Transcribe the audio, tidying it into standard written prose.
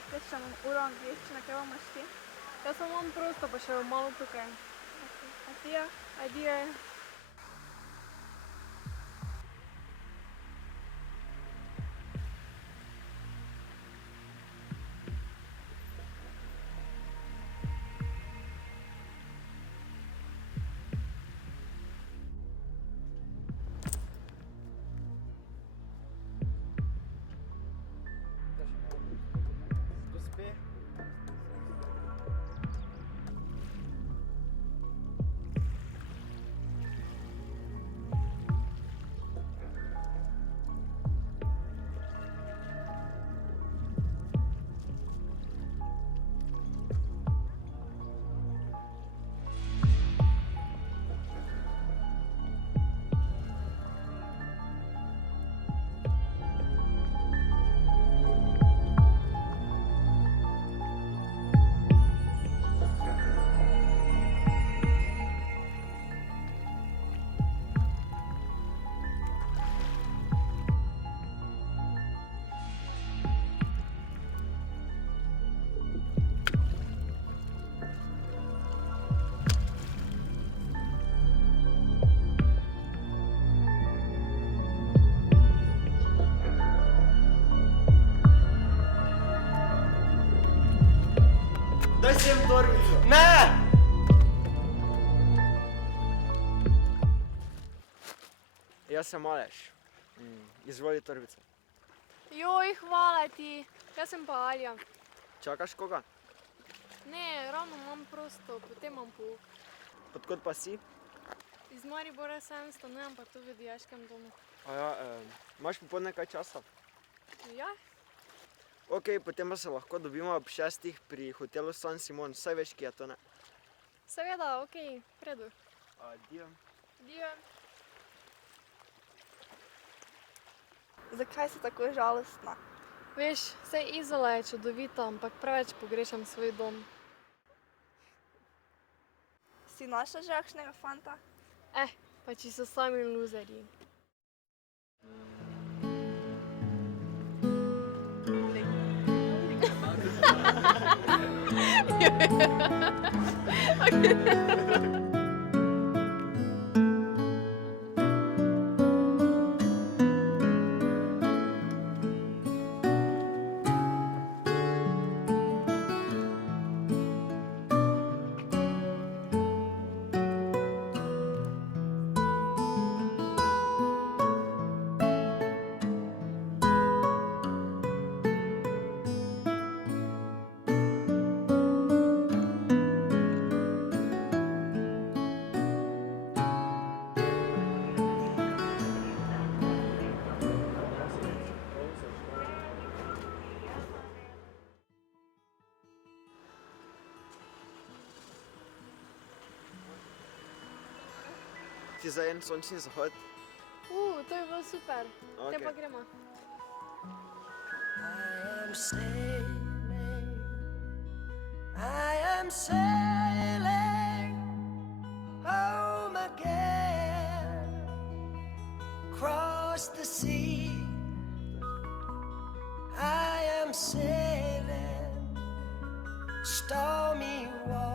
Iškeščam uro angliščine, kaj imaš ti? Jaz sem imam prosto, pa še malo tukaj. A ti ja? Adijo. Gospe. Daj sem torbico. Ne! Jaz sem Aleš. Izvoli torbico. Joj, hvala ti. Jaz sem pa Alja. Čakaš koga? Ne, ravno imam prosto, potem imam pouk. Odkot pa si? Iz Maribora sem, stanujem pa tu v dijaškem domu. Imaš popoldne kaj časa? Ja? Ok, potem pa se lahko dobimo ob 6 pri hotelu San Simon. Saj veš, kje je to, ne? Seveda, okej, v redu. Adijo. Adijo. Zakaj si tako žalostna? Veš, saj Izola je čudovita, ampak preveč pogrešam svoj dom. Si našla že kakšnega fanta? Pa či so sami luzerji. Ti za en sončni zahod? To je bilo super. Te pa gremo. I am sailing home again, across the sea. I am sailing stormy waters.